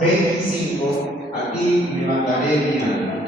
25, aquí levantaré mi alma.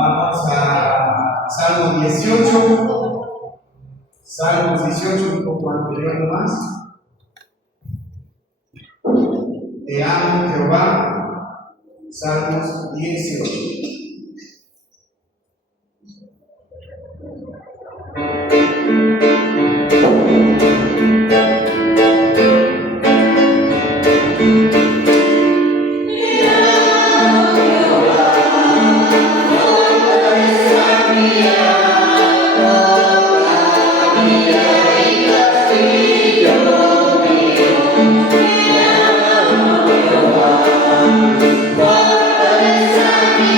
Vamos a Salmo 18, Salmos 18, un poco anterior nomás. Te amo, Jehová, Salmos 18.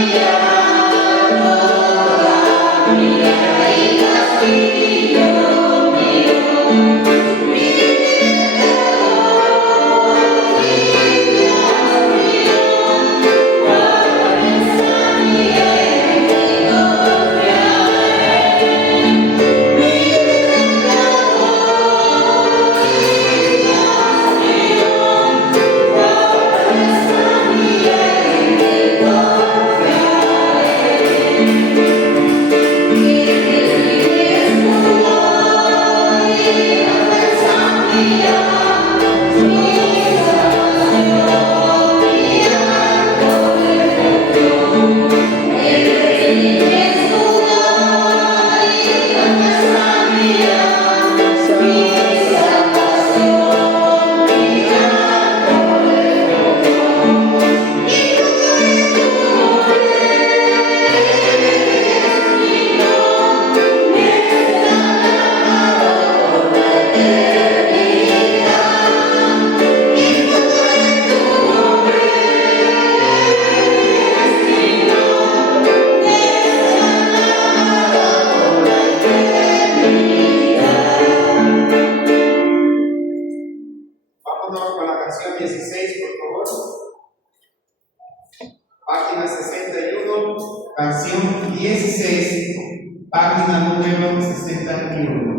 Yeah. Vámonos con la canción 16, por favor. Página 61, canción 16, página número 61.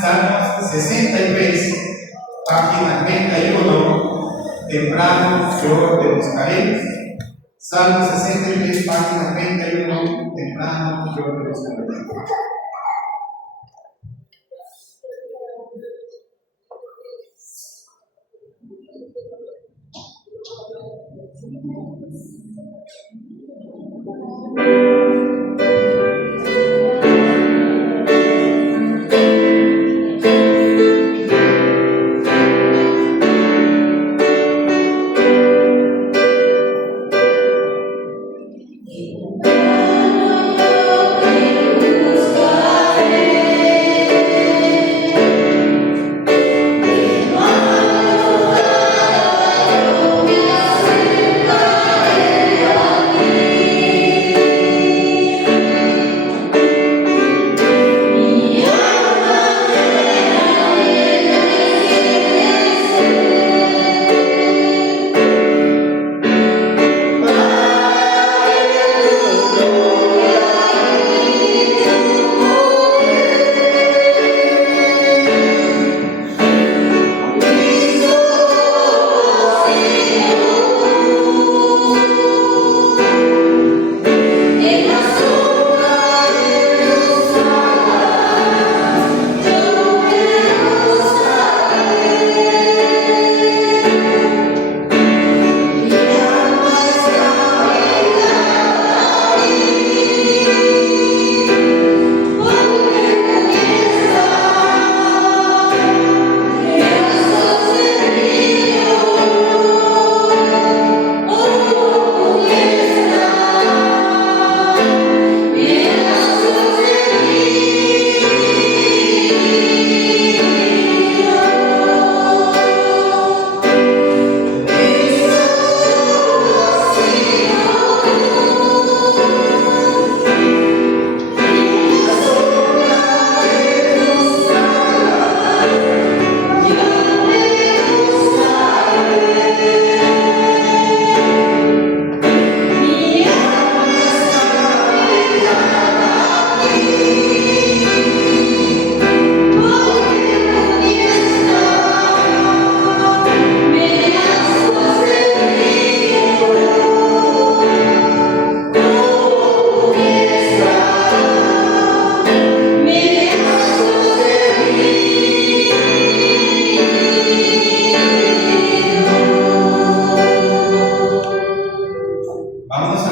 Salmos 63, página 31, temprano yo te buscaré. Salmos 63, página 31, temprano yo te buscaré. Buscar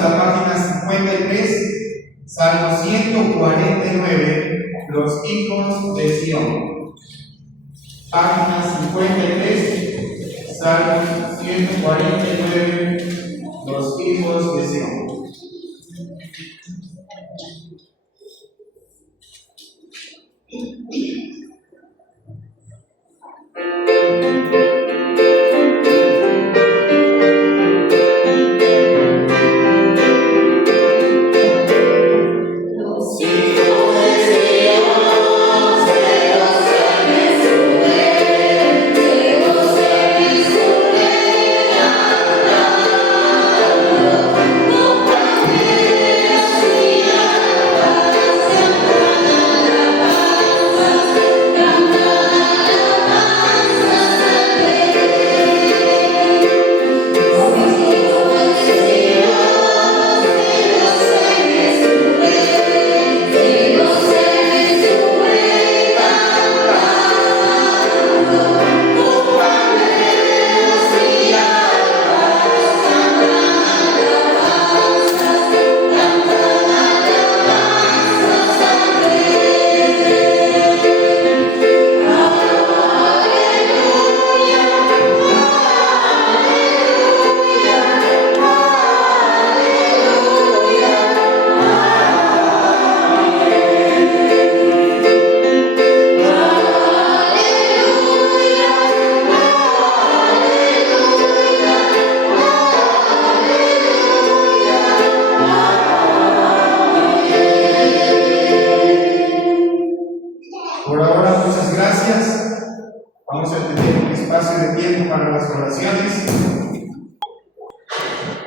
la página 53, Salmo 149, los hijos de Sión. Página 53, Salmo 149, los hijos de Sión. Por ahora, muchas gracias. Vamos a tener un espacio de tiempo para las oraciones.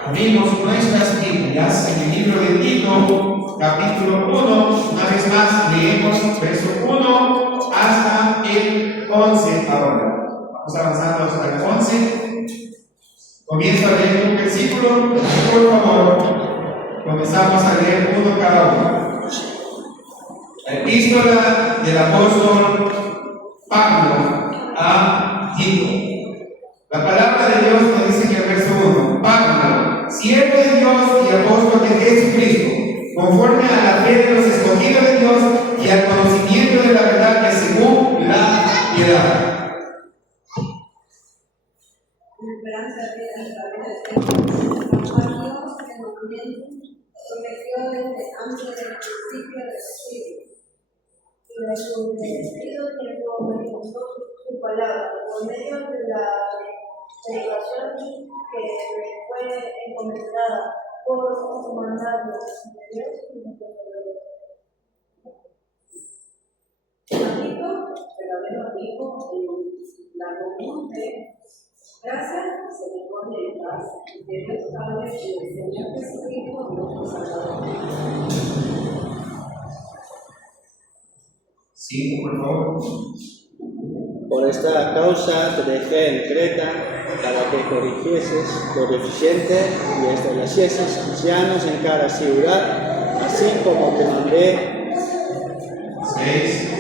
Abrimos nuestras Biblias en el libro de Tito, capítulo 1. Una vez más, leemos verso 1 hasta el 11 ahora. Vamos avanzando hasta el 11. Comienzo a leer un versículo, por favor. Comenzamos a leer uno cada uno. La epístola del apóstol Pablo a Tito. La palabra de Dios nos dice en el verso 1: Pablo, siervo de Dios y apóstol de Jesucristo, conforme a la fe de los escogidos de Dios y al conocimiento de la verdad que según la piedad. Esperanza de la Dios que prometió desde antes del principio del siglo. Y de su bendecido tiempo me contó su palabra por medio de la predicación que me fue encomendada por su mandato de Dios y nuestro Salvador. Amigo, verdadero amigo en la común fe, gracias se me pone en paz de Dios Padre y del Señor Jesucristo, nuestro Salvador. Sí, por favor. Por esta causa te dejé en Creta, para que corrigieses y establecieses ancianos en cada ciudad, así como te mandé. 6.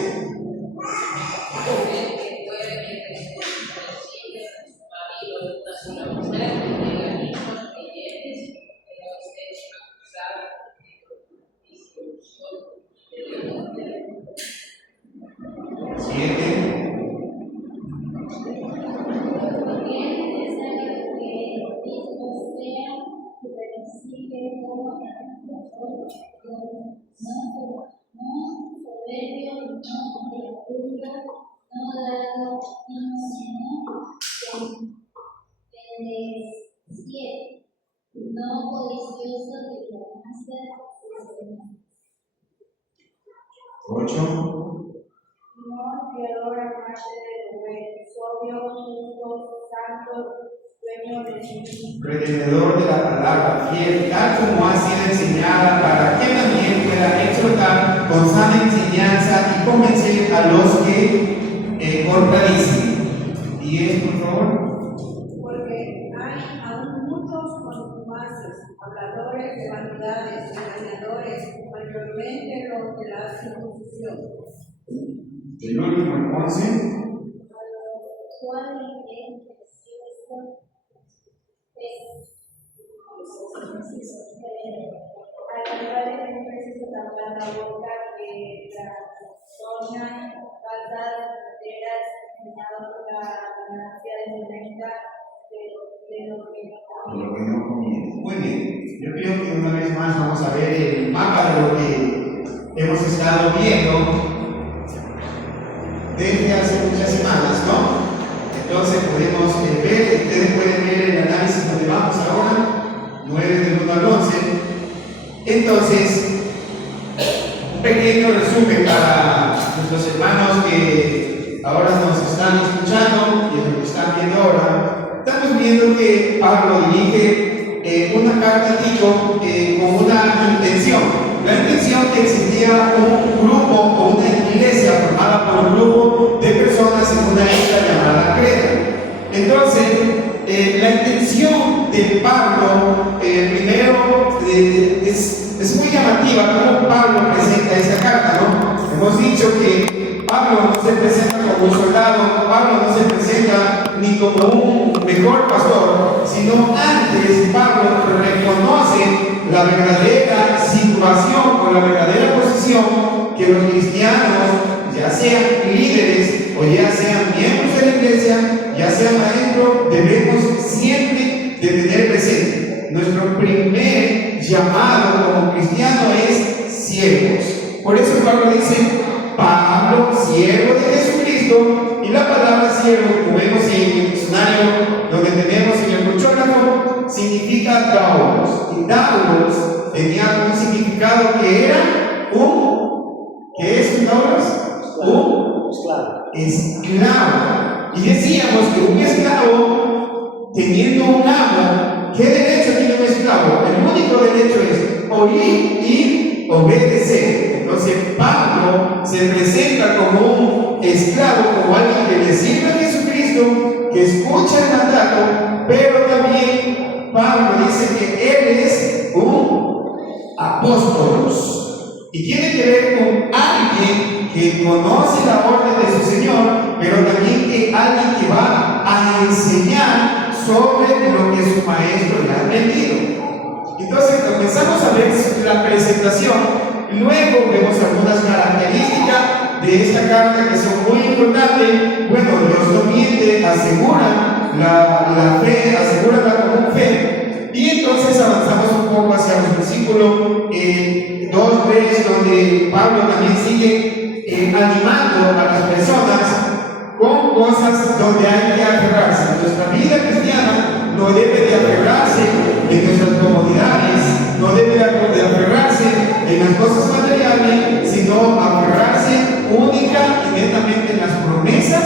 No codicioso de ganancia, 8. No fiador amante de lo bueno, sobrio, justo, santo, dueño de sí mismo. Pretendedor de la palabra fiel, tal como ha sido enseñada, para que también pueda exhortar con sana enseñanza y convencer a los que contradicen. 10, por favor. Porque hay aún muchos contumaces, habladores de vanidades, engañadores, mayormente los de la circuncisión. El último, el 11. a los cuales es precioso es la boca que trastornan, falsas, enteras, enseñados por la ganancia deshoneста de lo que no conviene. Muy bien, yo creo que una vez más vamos a ver el mapa de lo que hemos estado viendo desde hace muchas semanas, ¿no? Entonces podemos ver, ustedes pueden ver el análisis donde vamos ahora, 9 del 1 al 11. Entonces, un pequeño resumen para nuestros hermanos que ahora nos están escuchando y los que están viendo ahora. Estamos viendo que Pablo dirige una carta a Tito con una intención. La intención que existía un grupo o una iglesia formada por un grupo de personas en una isla llamada Creta. Entonces, la intención de Pablo, primero, es muy llamativa cómo Pablo presenta esta carta, ¿no? Hemos dicho que Pablo no se presenta como un soldado, Pablo no se presenta ni como un mejor pastor, sino antes Pablo reconoce la verdadera situación o la verdadera posición que los cristianos, ya sean líderes o ya sean miembros de la iglesia, ya sean maestros, debemos siempre de tener presente. Nuestro primer llamado como cristiano es siervos. Por eso Pablo dice, Pablo, siervo de Jesucristo, y la palabra siervo, como vemos en el diccionario donde tenemos en el muchógrafo, significa daulos. Y daulos tenía un significado que era ¿qué es un daulos? Esclavo. Y decíamos que un esclavo, teniendo un amo, ¿qué derecho tiene un esclavo? El único derecho es oír y obedecer. Entonces Pablo se presenta como un esclavo, como alguien que le sirve a Jesucristo, que escucha el mandato, pero también Pablo dice que él es un apóstol. Y tiene que ver con alguien que conoce la orden de su Señor, pero también que alguien que va a enseñar sobre lo que su maestro le ha aprendido. Entonces comenzamos a ver la presentación. Luego vemos algunas características de esta carta que son muy importantes. Bueno, Dios no miente, asegura la fe, asegura la común fe. Y entonces avanzamos un poco hacia los versículos 2, 3, donde Pablo también sigue animando a las personas con cosas donde hay que aferrarse. Nuestra vida cristiana no debe de aferrarse en nuestras comodidades, no debe de aferrarse en las cosas materiales, sino aferrarse única y netamente en las promesas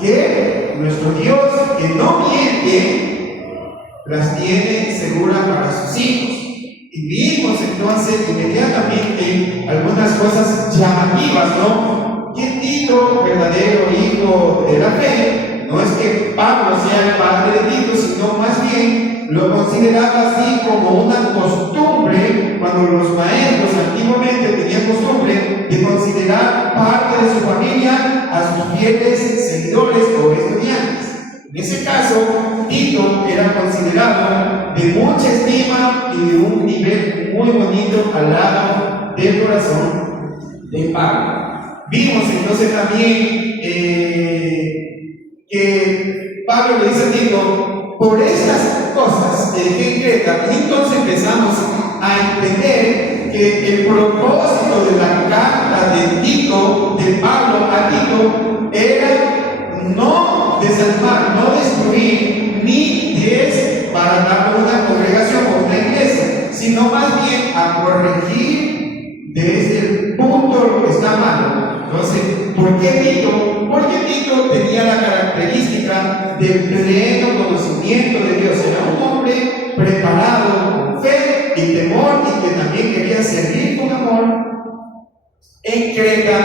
que nuestro Dios, que no miente, las tiene seguras para sus hijos. Y vimos entonces inmediatamente algunas cosas llamativas, ¿no? Que Tito, verdadero hijo de la fe, no es que Pablo sea el padre de Tito, sino más bien lo consideraba así como una costumbre, cuando los maestros antiguamente tenían costumbre de considerar parte de su familia a sus fieles seguidores o estudiantes. En ese caso, Tito era considerado de mucha estima y de un nivel muy bonito al lado del corazón de Pablo. Vimos entonces también que Pablo le dice a Tito, por estas cosas que en Creta, y entonces empezamos a entender que el propósito de la carta de Tito, de Pablo a Tito, era no desalmar, no destruir, ni desbaratar una congregación o una iglesia, sino más bien a corregir desde el punto que está mal. Entonces, ¿por qué Tito? Porque Tito tenía la característica del pleno conocimiento de Dios. Era un hombre preparado con fe y temor y que también quería servir con amor en Creta,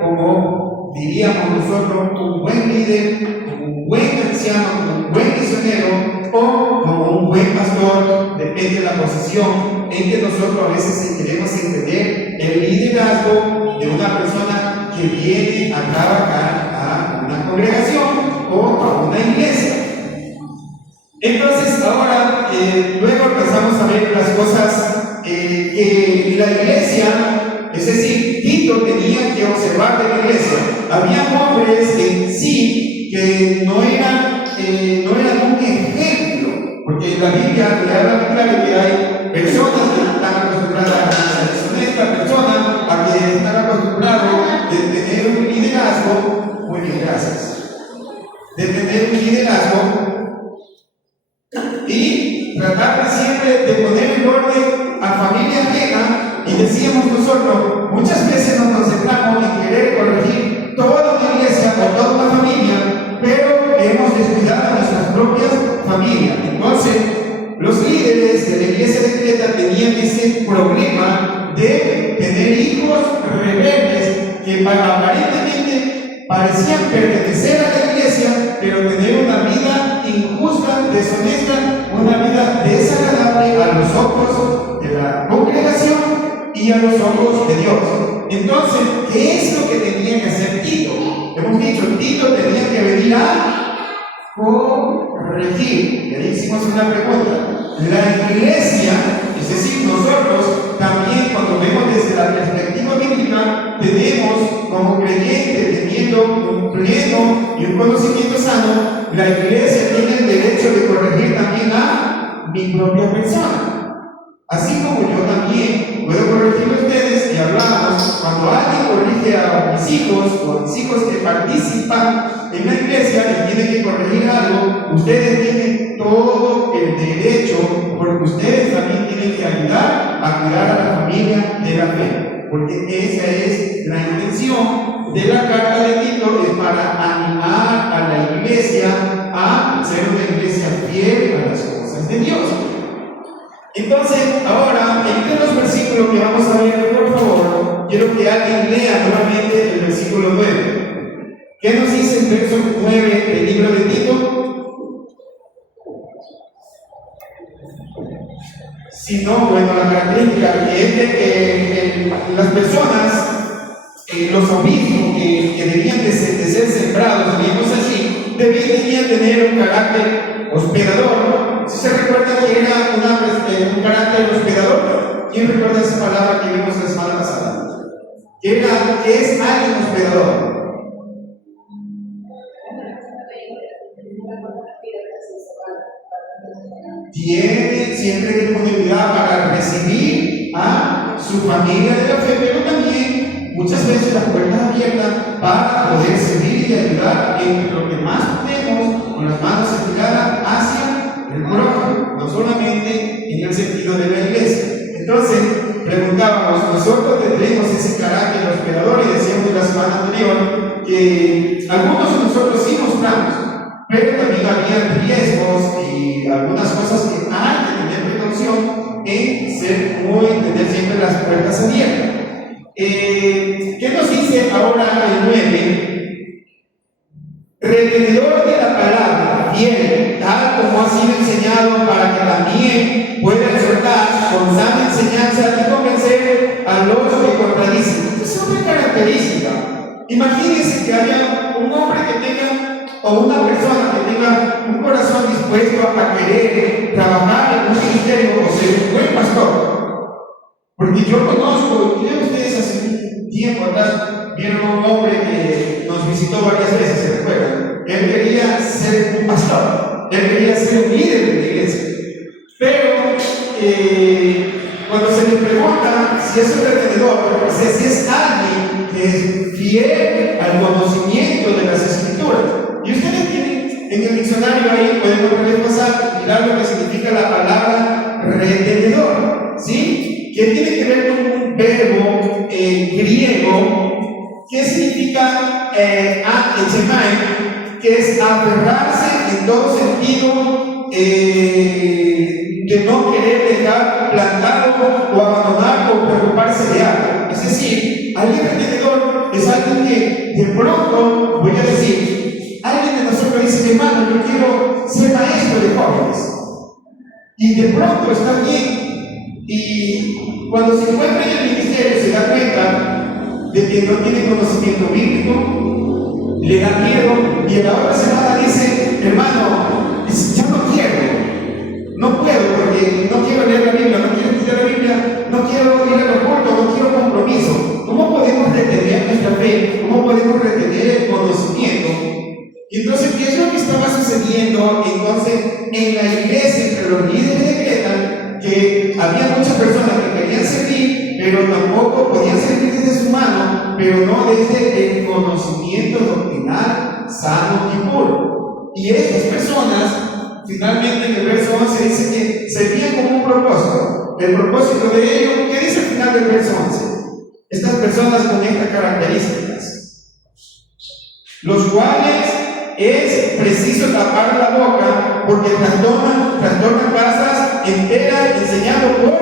como diríamos nosotros, un buen líder, como un buen anciano, como un buen misionero o como un buen pastor, depende de la posición en que nosotros a veces queremos entender el liderazgo de una persona que viene a trabajar a una congregación o a una iglesia. Entonces ahora, luego empezamos a ver las cosas que la iglesia es Tito tenía que observar de la iglesia. Había hombres en sí que no eran un ejemplo, porque la Biblia le habla claro que hay personas que están acostumbradas a ser deshonestas, personas a que están acostumbrados de tener un liderazgo. Muy bien, gracias. De tener un liderazgo y tratar siempre de poner en orden a familia ajena. Y decíamos nosotros, muchas veces nos concentramos en querer corregir toda una iglesia o toda una familia, pero hemos descuidado a nuestras propias familias. Entonces, los líderes de la iglesia de Creta tenían ese problema de tener hijos rebeldes que aparentemente parecían pertenecer a la iglesia, pero tener una vida injusta, deshonesta, una vida desagradable a los ojos de la congregación y a los ojos de Dios. Entonces, ¿qué es lo que tenía que hacer Tito? Hemos dicho, Tito tenía que venir a corregir. Y ahí hicimos una pregunta. La iglesia, es decir, nosotros también cuando vemos desde la perspectiva bíblica, tenemos como creyentes, teniendo un pleno y un conocimiento sano, la iglesia tiene el derecho de corregir también a mi propia persona. Así como yo también puedo corregir a ustedes, y hablamos, cuando alguien corrige a mis hijos o a mis hijos que participan en la iglesia y tienen que corregir algo, ustedes tienen todo el derecho, porque ustedes también tienen que ayudar a cuidar a la familia de la fe, porque esa es la intención de la carta de Tito, es para animar a la iglesia a ser una iglesia fiel a las cosas de Dios. Entonces, ahora, entre los versículos que vamos a ver, por favor, quiero que alguien lea nuevamente el versículo 9. ¿Qué nos dice el verso 9 del libro de Tito? Si no, bueno, la característica es de que las personas, los obispos que debían de ser sembrados, digamos así, debían tener un carácter hospedador. Si se recuerda que era un carácter hospedador, ¿quién recuerda esa palabra que vimos la semana pasada? ¿Qué es alguien hospedador? Tiene siempre disponibilidad para recibir a su familia de la fe, pero también muchas veces las puertas abiertas para poder servir y ayudar en lo que más podemos, con las manos estiradas hacia el prójimo, no solamente en el sentido de la iglesia. Entonces, preguntábamos, nosotros tendremos ese carácter hospedador, y decíamos la semana anterior que algunos de nosotros sí mostramos, pero también había riesgos y algunas cosas que hay que tener precaución en tener siempre las puertas abiertas. ¿Qué nos dice ahora el 9? Retenedor de la palabra, fiel, tal como ha sido enseñado, para que también pueda exhortar con sana enseñanza y convencer a los que contradicen. Es una característica. Imagínense que haya un hombre que tenga, o una persona que tenga un corazón dispuesto a querer trabajar en un ministerio o ser un buen pastor. Porque yo conozco, y creo que ustedes hace un tiempo atrás vieron a un hombre que nos visitó varias veces, ¿se recuerdan? Él quería ser un pastor, él quería ser un líder de la iglesia. Pero cuando se le pregunta si es un retenedor, si es alguien que es fiel al conocimiento de las escrituras, y ustedes tienen en el diccionario ahí, pueden volver a pasar, mirar lo que significa la palabra retenedor, ¿sí? Que tiene que ver con un verbo griego que significa echemai, que es aferrarse en todo sentido, de no querer dejar plantado o abandonar o preocuparse de algo. Es decir, alguien retenedor es alguien que de pronto, voy a decir, alguien de nosotros dice, hermano, yo quiero ser maestro de jóvenes, y de pronto está bien, y cuando se encuentra en el ministerio se da cuenta de que no tiene conocimiento bíblico, le da miedo, y a la otra semana dice, hermano, yo no quiero, no puedo, porque no quiero leer la Biblia, no quiero estudiar la Biblia, no quiero ir a los cultos, no quiero compromiso. ¿Cómo podemos retener podían servir desde su mano, pero no desde el conocimiento doctrinal sano y puro. Y estas personas, finalmente en el verso 11 dice que servían como un propósito. El propósito de ello, ¿qué dice al final del verso 11? Estas personas con estas características, los cuales es preciso tapar la boca porque trastornan casas enteras enseñando por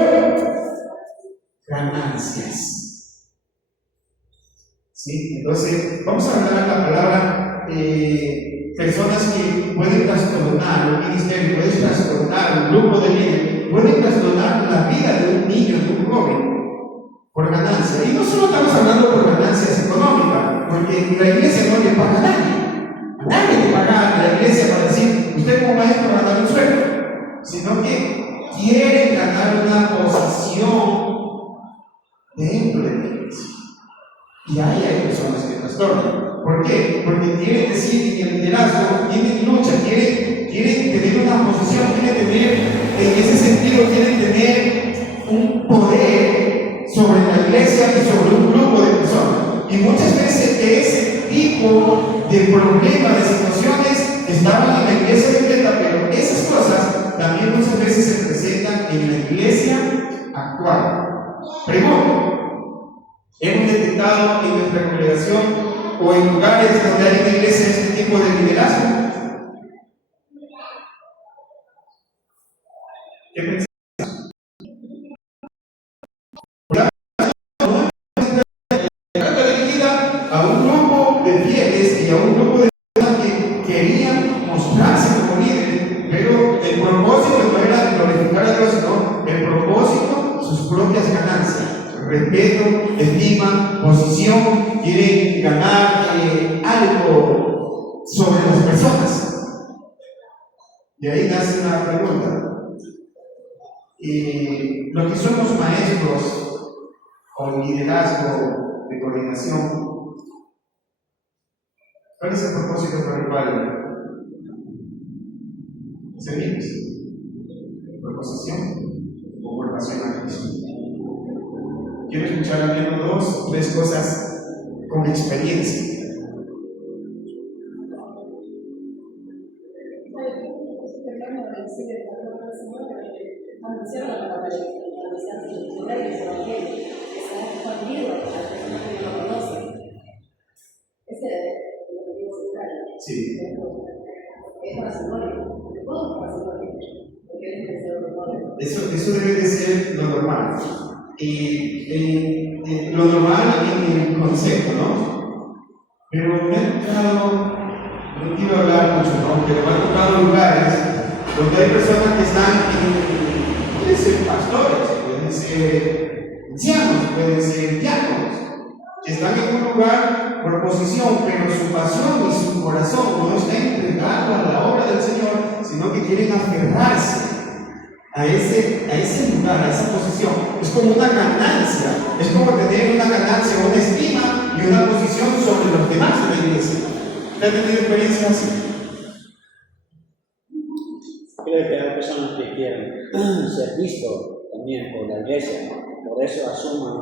ganancias. ¿Sí? Entonces, vamos a hablar la palabra personas que pueden trastornar un ministerio, pueden trastornar un grupo de líderes, pueden trastornar la vida de un niño, de un joven, por ganancia. Y no solo estamos hablando por ganancias económicas, porque la iglesia no le paga a nadie. A nadie le paga a la iglesia para decir, usted como maestro va a dar un sueldo, sino que quieren ganar una posición dentro de la iglesia. Y ahí hay personas que trastornan. ¿Por qué? Porque quieren decir que el liderazgo tienen lucha, quieren tener una posición, quieren tener, en ese sentido, quieren tener un poder sobre la iglesia y sobre un grupo de personas. Y muchas veces ese tipo de problemas, de situaciones, estaban en la iglesia de Creta, pero esas cosas también muchas veces se presentan en la iglesia actual. Pregunto, ¿hemos detectado en nuestra congregación o en lugares donde hay una iglesia este tipo de liderazgo? ¿Qué pensamos? Está dirigida a un grupo de fieles y a un grupo de personas que querían mostrarse como líderes, pero el propósito no era glorificar a Dios, sino el propósito, sus propias ganancias. Respeto, estima, posición, quieren ganar algo sobre las personas. Y ahí nace una pregunta. Los que somos maestros o liderazgo de coordinación, ¿cuál es el propósito por el cual servimos? ¿Por posición o por pasión a Cristo? Quiero escuchar al menos 3 cosas con experiencia. Sí. Eso debe de ser lo normal. Lo normal en el concepto, ¿no? Pero me ha tocado, no quiero hablar mucho, ¿no? Pero me ha tocado lugares donde hay personas que están pueden ser pastores, pueden ser ancianos, pueden ser diáconos, que están en un lugar por posición, pero su pasión y su corazón no está entregado a la obra del Señor, sino que quieren aferrarse a ese lugar, a esa posición. Es como una ganancia, es como tener una ganancia, una estima y una posición sobre los demás de la iglesia. ¿Usted ha tenido experiencias así? Creo que hay personas que quieren ser vistos también por la iglesia, por eso asumen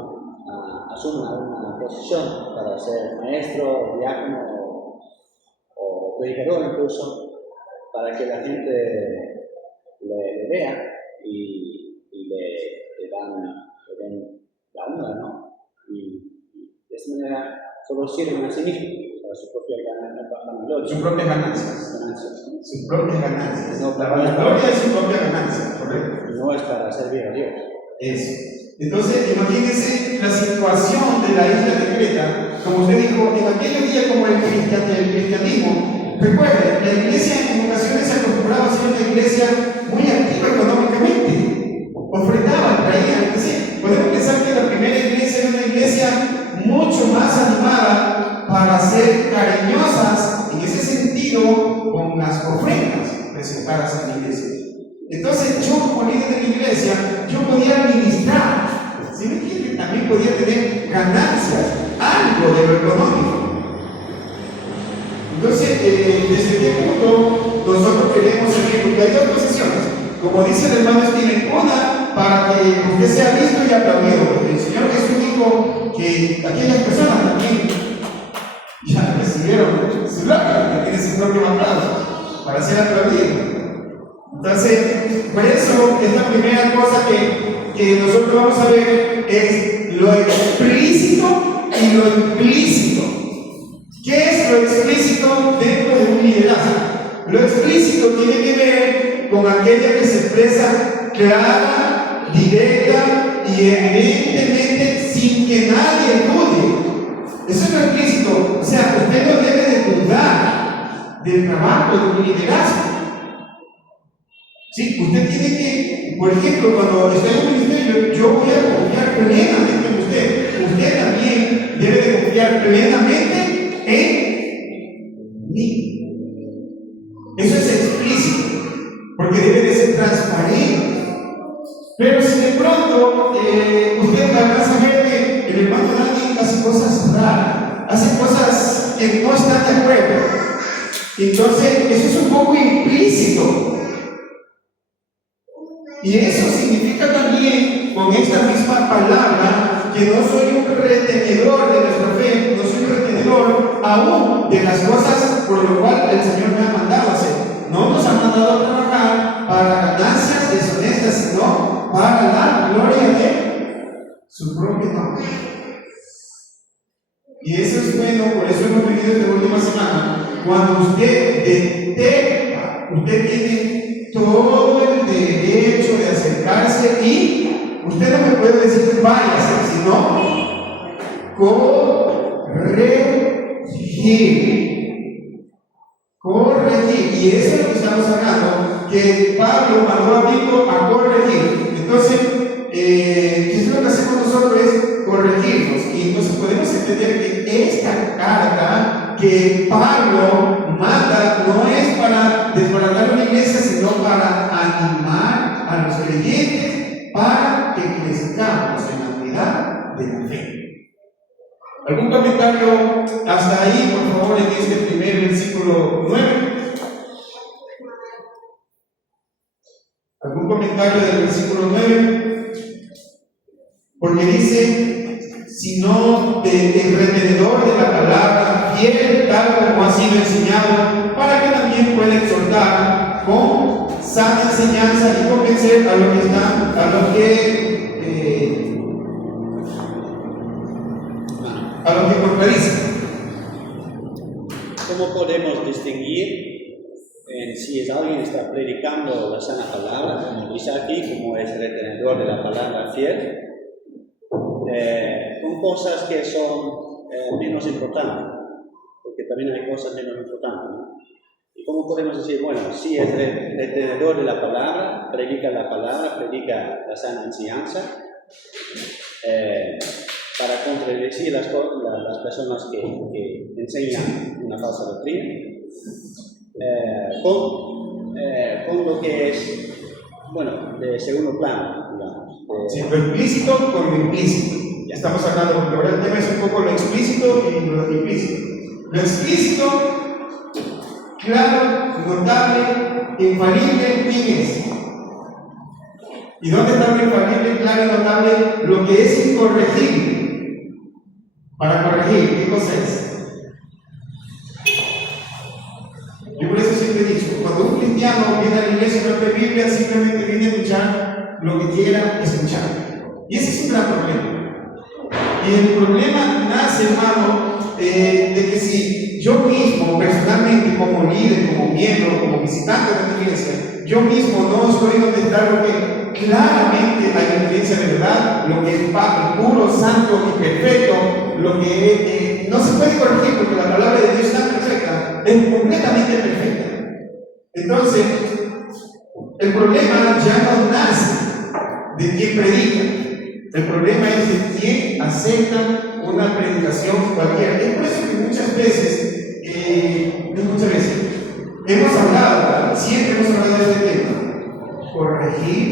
una posición para ser maestro, diácono o predicador incluso, para que la gente le vea y le den la honra, ¿no? Y de esa manera solo sirven a sí mismos para su propia ganancia. Sus propias ganancias. Sus propias ganancias. No, la gloria es su propia ganancia, ¿correcto? No es para servir a Dios. Eso. Entonces, imagínense la situación de la isla de Creta, como usted dijo, en aquellos días como el cristianismo. Recuerden, la iglesia en ocasiones se acostumbraba a ser una iglesia muy activa económicamente. Ofrendaban, traían, es decir, podemos pensar que la primera iglesia era una iglesia mucho más animada para ser cariñosas en ese sentido con las ofrendas presentadas en la iglesia. Entonces yo como líder de mi iglesia, yo podía administrar, ¿sí me entienden? También podía tener ganancias, algo de lo económico. Entonces, desde qué punto nosotros queremos seguir, porque hay 2 posiciones, como dice el hermano Steven, una para que usted sea visto y aplaudido, porque el Señor Jesús dijo explico que aquellas personas también ya recibieron su gloria, que tiene su propio aplauso para ser aplaudido. Entonces, por eso, esta primera cosa que nosotros vamos a ver es lo explícito y lo implícito. ¿Qué es lo explícito dentro de un liderazgo? Lo explícito tiene que ver con aquella que se expresa clara, directa y evidentemente sin que nadie dude. Eso es lo explícito. O sea, usted no debe de dudar del trabajo de un liderazgo. Sí, usted tiene que, por ejemplo, cuando esté en un ministerio, yo voy a confiar plenamente en usted. Usted también debe de confiar plenamente en mí. Eso es explícito, porque debe de ser transparente. Pero si de pronto usted va a saber que el hermano Dani hace cosas raras, hace cosas que no están de acuerdo, entonces eso es un poco implícito. Y eso significa también, con esta misma palabra, que no soy un retenedor de nuestra fe, no soy un retenedor aún de las cosas por lo cual el Señor me ha mandado a hacer. No nos ha mandado a trabajar para ganancias deshonestas, sino para la gloria de su propio nombre. Y eso es bueno, por eso hemos vivido esta última semana. Cuando usted detecta, usted tiene todo el derecho de acercarse y usted no me puede decir váyase, sino corregir. Y eso es lo que estamos hablando, que Pablo mandó a Tito a corregir. Entonces, ¿qué es lo que hacemos nosotros? Es corregirnos. Y entonces podemos entender que esta carta que Pablo manda no es para desbaratar una iglesia, sino para animar a los creyentes para que crezcamos en la unidad de la fe. ¿Algún comentario hasta ahí, por favor, en este primer versículo 9? ¿Algún comentario del versículo 9? Porque dice, sino del retenedor de la palabra, fiel tal como ha sido enseñado, para que también pueda exhortar con sana enseñanza y convencer a los que están, a los que contradicen. ¿Cómo podemos distinguir si es alguien que está predicando la sana palabra, como dice aquí, como es retenedor de la palabra fiel, con cosas que son menos importantes? Porque también hay cosas menos importantes, ¿no? ¿Y cómo podemos decir, bueno, si es retenedor de la palabra, predica la sana enseñanza, para contradecir las personas que enseñan una falsa doctrina, con lo que es, bueno, de segundo plano, digamos. Lo explícito con lo implícito. Ya estamos hablando, porque ahora el tema es un poco lo explícito y lo implícito. Lo explícito, claro, notable, infalible, ¿quién es? ¿Y dónde está lo infalible, claro y notable? Lo que es incorregible. Para corregir, ¿qué cosa es? Yo por eso siempre he dicho, cuando un cristiano viene a la iglesia y no lee Biblia, simplemente viene a escuchar lo que quiera escuchar. Y ese es un gran problema. Y el problema nace, hermano, de que si yo mismo, personalmente, como líder, como miembro, como visitante de la iglesia, yo mismo no estoy donde está lo que claramente hay evidencia de verdad, lo que es puro, santo y perfecto, lo que no se puede corregir porque la palabra de Dios está perfecta, es completamente perfecta. Entonces, el problema ya no nace de quien predica. El problema es de quién acepta una predicación cualquiera. Es por eso que muchas veces, hemos hablado, siempre hemos hablado de este tema, corregir.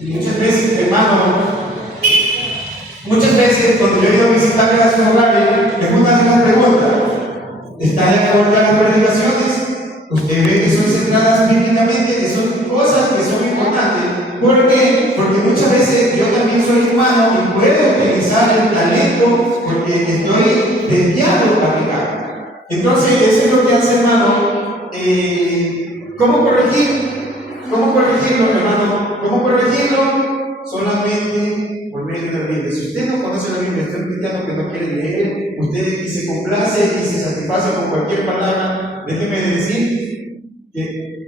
Y muchas veces, hermano, cuando yo he ido a visitar a sus hogares, es una de las preguntas: ¿está de acuerdo con las predicaciones? ¿Usted ve que son centradas bíblicamente, que son cosas que son importantes? ¿Por qué? Porque muchas veces yo también soy humano y puedo utilizar la Entonces, eso es lo que hace, hermano. ¿Cómo corregir? ¿Cómo corregirlo, hermano? ¿Cómo corregirlo? Solamente por medio de la Biblia. Si usted no conoce la Biblia, usted es un cristiano que no quiere leer, usted y se complace y se satisface con cualquier palabra, déjeme decir que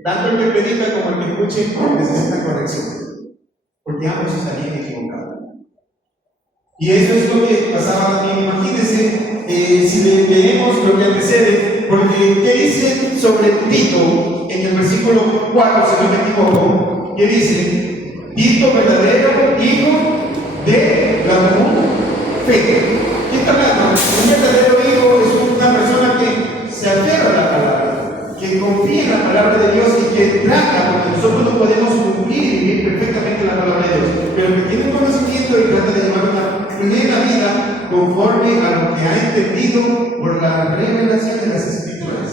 tanto el que predica como el que escuche necesitan corrección, porque ambos estarían equivocados. Y eso es lo que pasaba también. Imagínense, si leemos lo que antecede, porque ¿qué dice sobre Tito en el versículo 4, si no me equivoco? ¿Qué dice? Tito, verdadero hijo de la común fe. ¿Qué está hablando? Un verdadero hijo es una persona que se aferra a la palabra, que confía en la palabra de Dios y que trata, porque nosotros no podemos cumplir y vivir perfectamente la palabra de Dios, pero que tiene un conocimiento y trata de llevar una plena vida conforme a lo que ha entendido por la revelación de las Escrituras.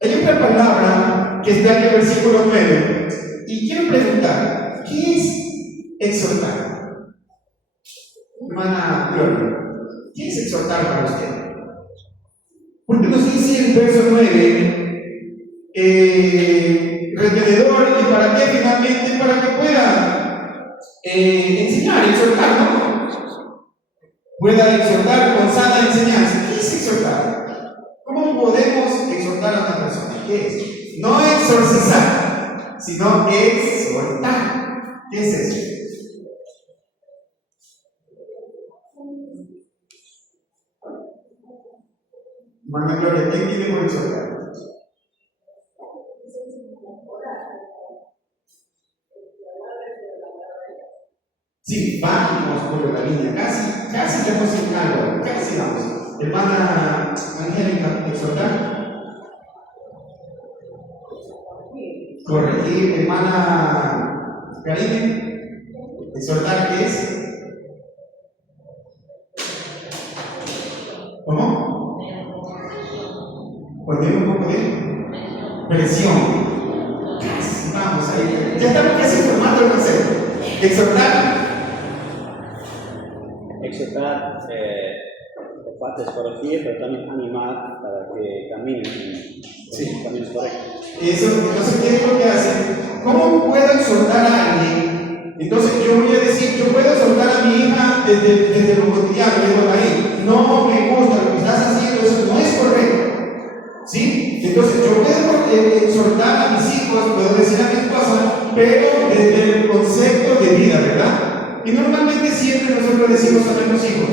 Hay otra palabra que está en el versículo 9 y quiero preguntar, ¿qué es exhortar? Hermana Gloria, ¿qué es exhortar para usted? Porque nos dice el verso 9, retenedor, ¿y para qué finalmente? Para que pueda enseñar, exhortar, ¿no? Pueda exhortar con sana enseñanza. ¿Qué es exhortar? ¿Cómo podemos exhortar a una persona? ¿Qué es? No exorcizar, sino exhortar. ¿Qué es eso? Hermana Gloria, ¿quién tiene por exhortar? Sí, vamos por la línea, casi estamos en algo, casi vamos. Hermana Angélica, exhortar. Corregir, hermana Karine, exhortar, ¿qué es? ¿Cómo? Poner un poco de presión. Casi, vamos ahí. Ya estamos casi formando el concepto. Exhortar. Exhortar, por parte es corregir, pero también animar para que caminen en caminos correctos. Eso, entonces, ¿qué es lo que hace? ¿Cómo puedo exhortar a alguien? Entonces, yo voy a decir, yo puedo exhortar a mi hija desde lo cotidiano, digo ahí, no me gusta lo que estás haciendo, eso no es correcto. ¿Sí? Entonces, yo puedo exhortar a mis hijos, puedo decir a mi esposa, pero desde el concepto de vida, ¿verdad? Y normalmente siempre nosotros decimos a nuestros hijos,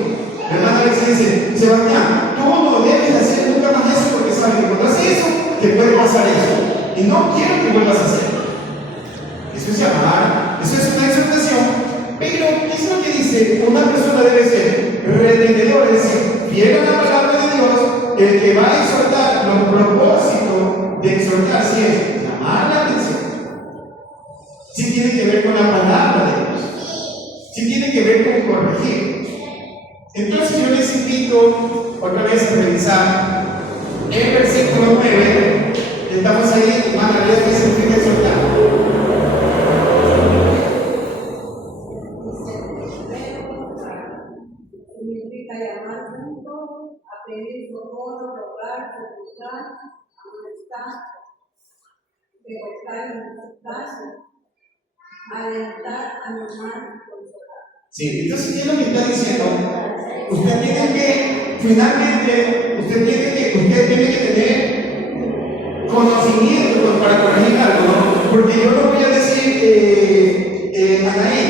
la hermana Alexa dice, Sebastián, tú no debes hacer nunca más eso porque sabes que cuando haces eso, te puede pasar eso. Y no quiero que vuelvas a hacer. Eso es llamar, eso es una exhortación. Pero, ¿qué es lo que dice? Una persona debe ser retenedor, es decir, fiel a la palabra de Dios, el que va a exhortar, los propósitos de exhortar, si es llamar la atención, si tiene que ver con la palabra de Dios, si tiene que ver con corregir. Entonces yo les invito otra vez a revisar el versículo 9, estamos ahí, hermana María, que significa exhortar. Significa llamar junto, a pedir socorro, rogar, supplicar, amonestar, exhortar y necesitar, alentar, animar, consolar. Sí, entonces, ¿qué es lo que está diciendo? Usted tiene que, finalmente, usted tiene que tener conocimiento para corregir algo, ¿no? Porque yo no voy a decir, Anaí,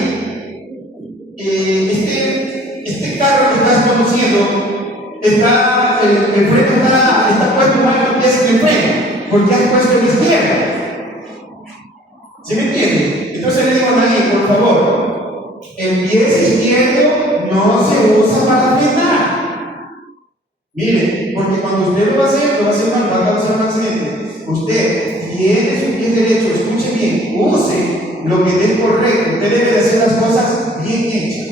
este carro que estás conduciendo, el freno está puesto mal en el freno, porque has puesto el izquierdo. ¿Sí me entiende? Entonces le digo a Anaí, por favor, el pie izquierdo no se usa para frenar. Mire, porque cuando usted lo va a hacer mal, va a causar un accidente. Usted tiene su pie derecho, escuche bien, use lo que es correcto. Usted debe de hacer las cosas bien hechas.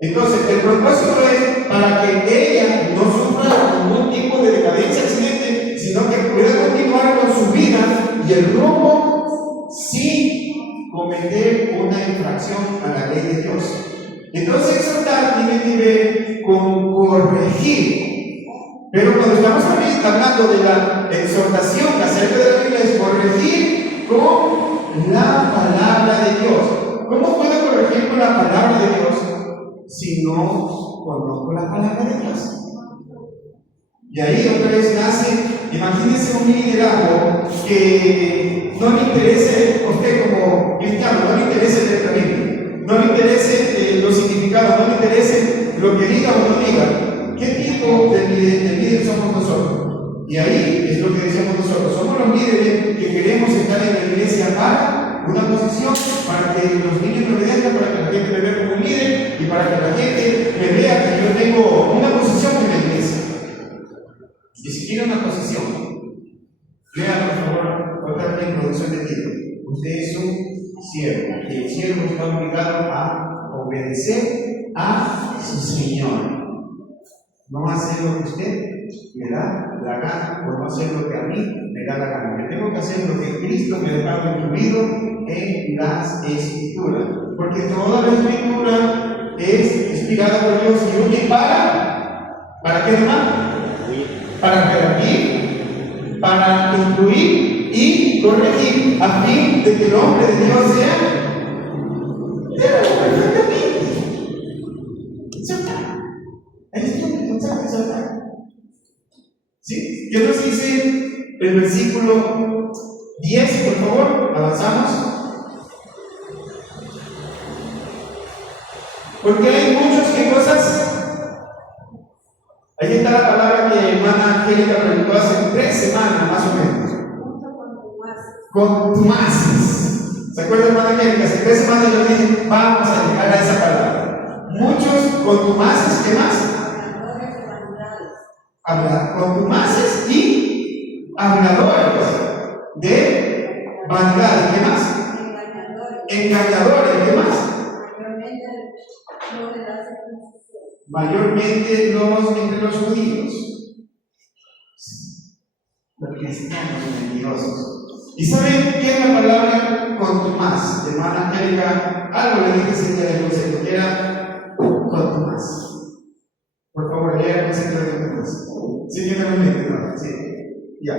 Entonces, el propósito es para que ella no sufra ningún tipo de decadencia, accidente, sino que pueda continuar con su vida y el rumbo sin cometer una infracción a la ley de Dios. Entonces, exhortar tiene que ver con corregir Pero cuando estamos hablando de la exhortación que acerca de la Biblia es corregir con la palabra de Dios. ¿Cómo puedo corregir con la palabra de Dios si no conozco la palabra de Dios? Y ahí otra vez nace, imagínense un liderazgo que no le interese, usted como cristiano, no le interese la Biblia, no le interese los significados, no le interese lo que diga o no diga. ¿Qué tipo de líder somos nosotros? Y ahí es lo que decíamos nosotros. Somos los líderes que queremos estar en la iglesia para una posición, para que los niños me obedezcan, para que la gente me vea como un líder y para que la gente me vea que yo tengo una posición en la iglesia. Ni siquiera una posición. Vean, por favor, otra vez introducción de título. Usted es un siervo y el siervo está obligado a obedecer a su Señor. No hacer lo que usted me da la gana, o no hacer lo que a mí me da la gana. Me tengo que hacer lo que Cristo me ha dejado incluido en las Escrituras. Porque toda la Escritura es inspirada por Dios y útil ¿para qué demás? Para corregir, para instruir y corregir, a fin de que el hombre de Dios sea perfectamente. ¿Sí? Yo nos hice el versículo 10, por favor, avanzamos. Porque hay muchas cosas. Ahí está la palabra que hermana Angélica predicó hace 3 semanas, más o menos. Contumaces. ¿Se acuerdan, hermana Angélica? Hace 3 semanas yo dije, vamos a llegar a esa palabra. Muchos contumaces, ¿qué más? Contumaces y habladores de vanidades, ¿qué más? Engañadores, ¿qué más? Mayormente entre los judíos, los cristianos mentirosos. ¿Y saben qué es la palabra contumaz? Hermana Angélica, algo le dije ese día de consejo, que era contumaz. Por favor, lea el concepto de contumaz. Sí, yo me lo sí, ya.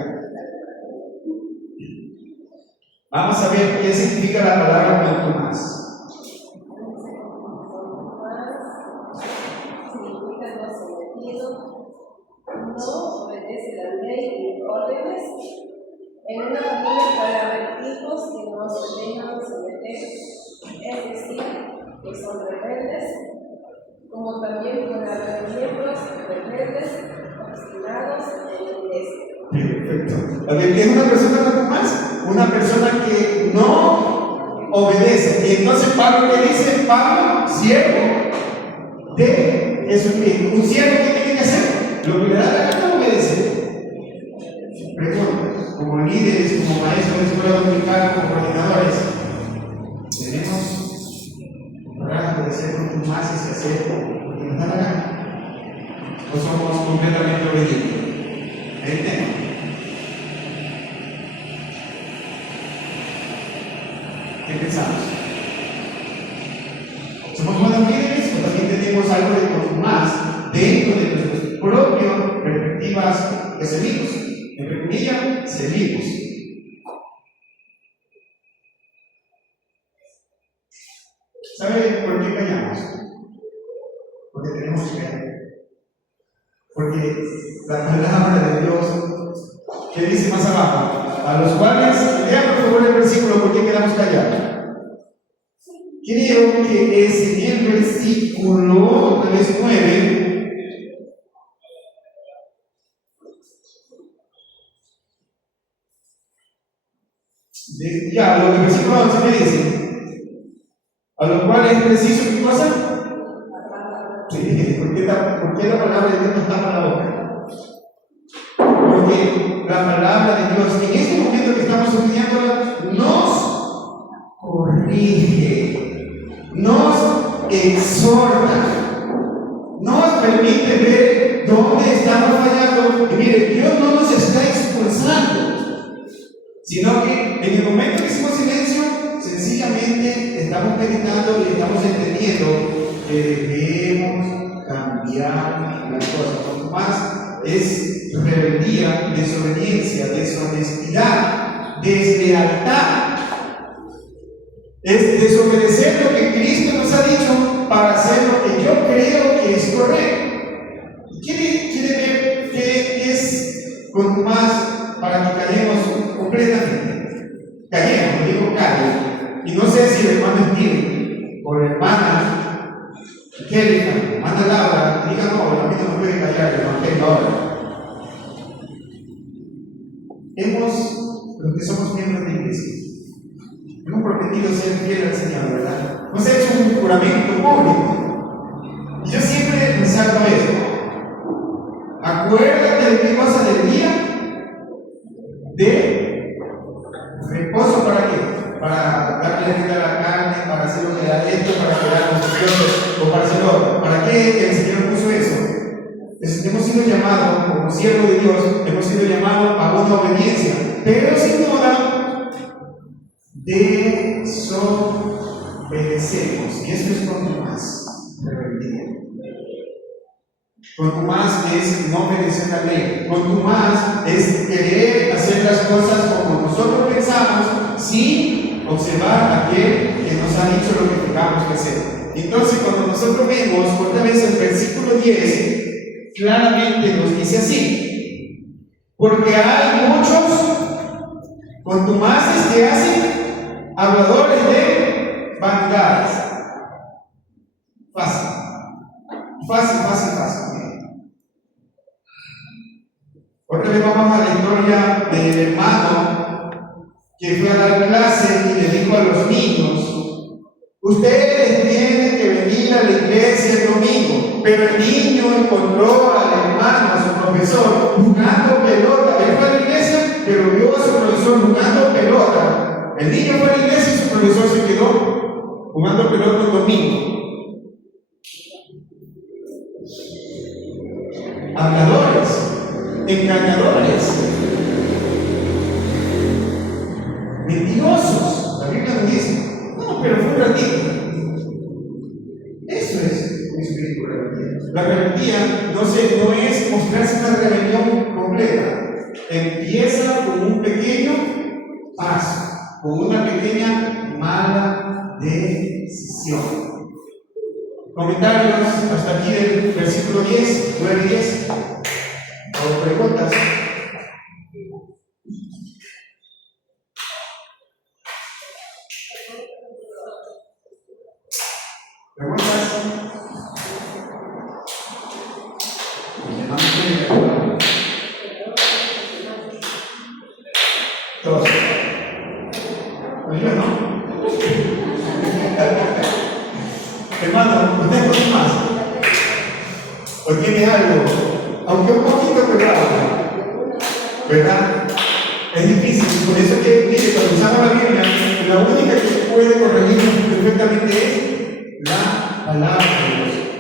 Vamos a ver qué significa la palabra contumaz. No obedece la ley y órdenes. En una familia puede haber hijos que no se dejan someter, es decir, que son rebeldes, como también puede haber miembros rebeldes, obstinados en la iglesia. Perfecto. A ver, ¿qué es una persona contumaz? Una persona que no obedece. Y entonces Pablo, ¿qué dice? Pablo, siervo de Jesucristo. ¿Un siervo qué tiene que hacer? Lo que le da la gana obedecer. Pregunta, como líderes, como maestros de escuela dominical, como coordinadores, tenemos rasgos de ser contumaces y hacer lo que nos da la gana. No somos completamente obedientes. ¿Entienden? ¿Qué pensamos? ¿Somos buenos líderes o también tenemos algo de contumaz dentro de nuestras propias perspectivas de servicios? Entre comillas, servicios. ¿Sabe por qué callamos? Porque tenemos que callar. Porque la palabra de Dios, ¿qué dice más abajo? A los cuales, lean por favor el versículo, ¿por qué quedamos callados? Creo que es en el versículo 9. Ya, lo que el versículo 11 me dice, a lo cual es preciso, ¿qué cosa? Sí, ¿por qué la palabra de Dios nos tapa la boca? Porque la palabra de Dios, en este momento que estamos estudiándola, nos corrige, nos exhorta, nos permite ver dónde estamos fallando. Y mire, Dios no nos está expulsando, sino que en el momento que hicimos silencio, sencillamente estamos meditando y estamos entendiendo que debemos cambiar las cosas. Cuanto más es rebeldía, desobediencia, deshonestidad, deslealtad. Es desobedecer lo que Cristo nos ha dicho para hacer lo que yo creo que es correcto. ¿Quiere ver qué es contumaz para que callemos completamente? Callemos, digo calle. Y no sé si el hermano Steve o la hermana Angélica, hermana Laura, digan no, a mí no me puede callar el evangelio ahora. Los que somos miembros de la iglesia, hemos prometido ser fieles al Señor, ¿verdad? Hemos hecho un juramento público. Y yo siempre resalto esto. Acuérdate de qué cosa del día de reposo, ¿para qué? Para darle vida a la carne, para hacer lo que da esto, para crear construcciones o para hacer otro. ¿Para qué el Señor puso eso? Hemos sido llamados, como siervos de Dios, hemos sido llamados a una obediencia, pero sin duda desobedecemos, y esto es contumaz, rebeldía. Contumaz es no obedecer la ley, contumaz es querer hacer las cosas como nosotros pensamos sin observar a aquel que nos ha dicho lo que tengamos que hacer. Entonces, cuando nosotros vemos otra vez el versículo 10, claramente nos dice así: porque hay muchos contumaces que hacen habladores de vanidades. Fácil. Otra vez vamos a la historia del hermano que fue a dar clase y le dijo a los niños: ustedes tienen que venir a la iglesia el domingo. Pero el niño encontró al hermano, a su profesor, jugando pelota. Él fue a la iglesia, pero vio a su profesor jugando pelota. El niño fue a la iglesia y su profesor se quedó jugando pelota el domingo. Habladores, engañadores, mentirosos. La Biblia nos dice: no, pero fue un ratito. Eso es un espíritu de rebeldía. La rebeldía no es mostrarse una rebelión completa. Empieza con un pequeño paso, con una pequeña mala decisión. Comentarios hasta aquí del versículo 10, 9 y 10. ¿O preguntas? Todos. Pues yo no. Hermano, ¿usted conoce más? ¿O tiene algo? Aunque un poquito, pero algo. ¿Verdad? Es difícil. Por eso que, mire, cuando usamos la Biblia, la única que puede corregirnos perfectamente es la palabra de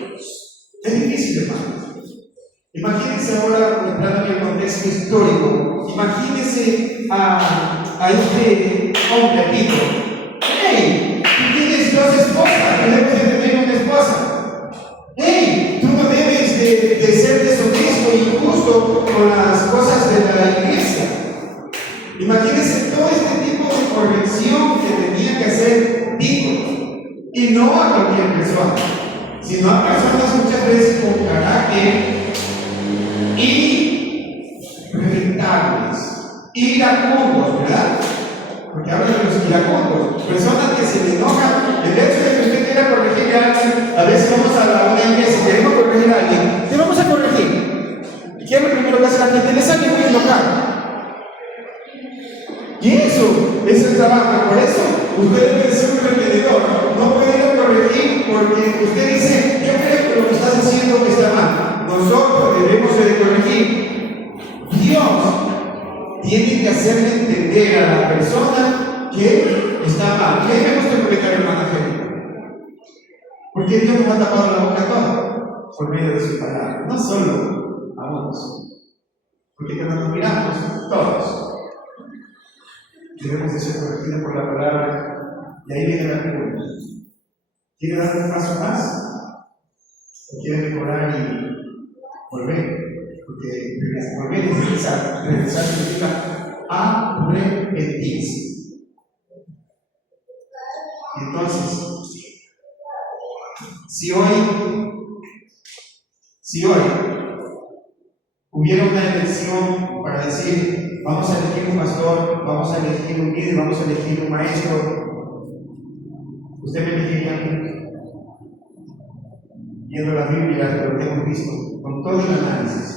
Dios. Es difícil, hermano. Imagínense ahora, entrando en el contexto histórico, imagínense a este hombre aquí. ¡Hey! Tú tienes 2 esposas, tú debes de tener una esposa. ¡Hey! Tú no debes de ser deshonesto e injusto con las cosas de la iglesia. Imagínense todo este tipo de corrección que tenía que hacer Tito, y no a cualquier persona, sino a personas muchas veces con carácter irritables, iracundos, ¿verdad? Porque hablan de los iracundos, personas que se le enojan. El hecho de que usted quiera corregir a alguien, a veces vamos a una iglesia y queremos corregir a alguien, ¿qué vamos a corregir? ¿Qué es lo primero que hace la gente? Le sale muy enojado. Y eso es el trabajo. Por eso usted debe ser un repetidor. No puede ir a corregir porque usted dice: yo creo que lo que estás haciendo está mal. Nosotros debemos de corregir. Dios tiene que hacerle entender a la persona que está mal. ¿Qué debemos de predicar, hermana Angélica? Porque Dios nos ha tapado la boca toda por medio de su palabra. No solo a unos. Porque cuando nos miramos, todos debemos de ser corregidos por la palabra. Y ahí viene la pregunta: ¿quiere dar un paso más? ¿O quiere mejorar y volver? Porque volver es regresar significa arrepentirse. Entonces, si hoy hubiera una elección para decir, vamos a elegir un pastor, vamos a elegir un líder, vamos a elegir un maestro, ¿usted me elegiría a mí? Viendo la Biblia, lo que hemos visto, con todo el análisis.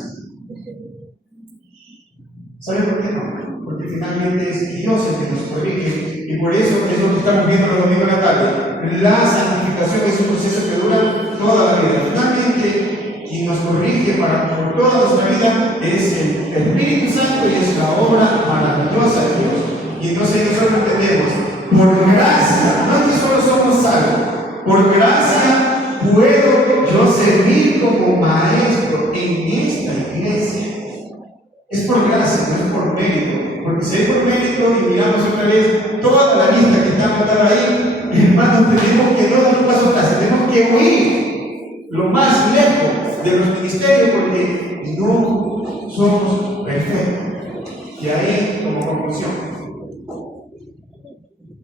¿Sabe por qué no? Porque finalmente es Dios el que nos corrige, y por eso es lo que estamos viendo los domingos en la tarde. La santificación es un proceso que dura toda la vida. Finalmente, quien nos corrige por toda nuestra vida es el Espíritu Santo y es la obra maravillosa de Dios. Y entonces nosotros entendemos, por gracia, no es que solo somos salvos, por gracia puedo yo servir como maestro en esta iglesia. Es por gracia, no es por mérito. Porque si es por mérito y miramos otra vez toda la lista que está anotada ahí, hermanos, tenemos que no dar un paso atrás, tenemos que huir lo más lejos de los ministerios porque no somos perfectos. Y ahí, como conclusión,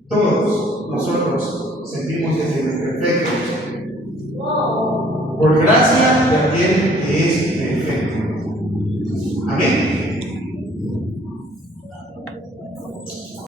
todos nosotros sentimos desde perfectos por gracia de aquel que es perfecto. Amén.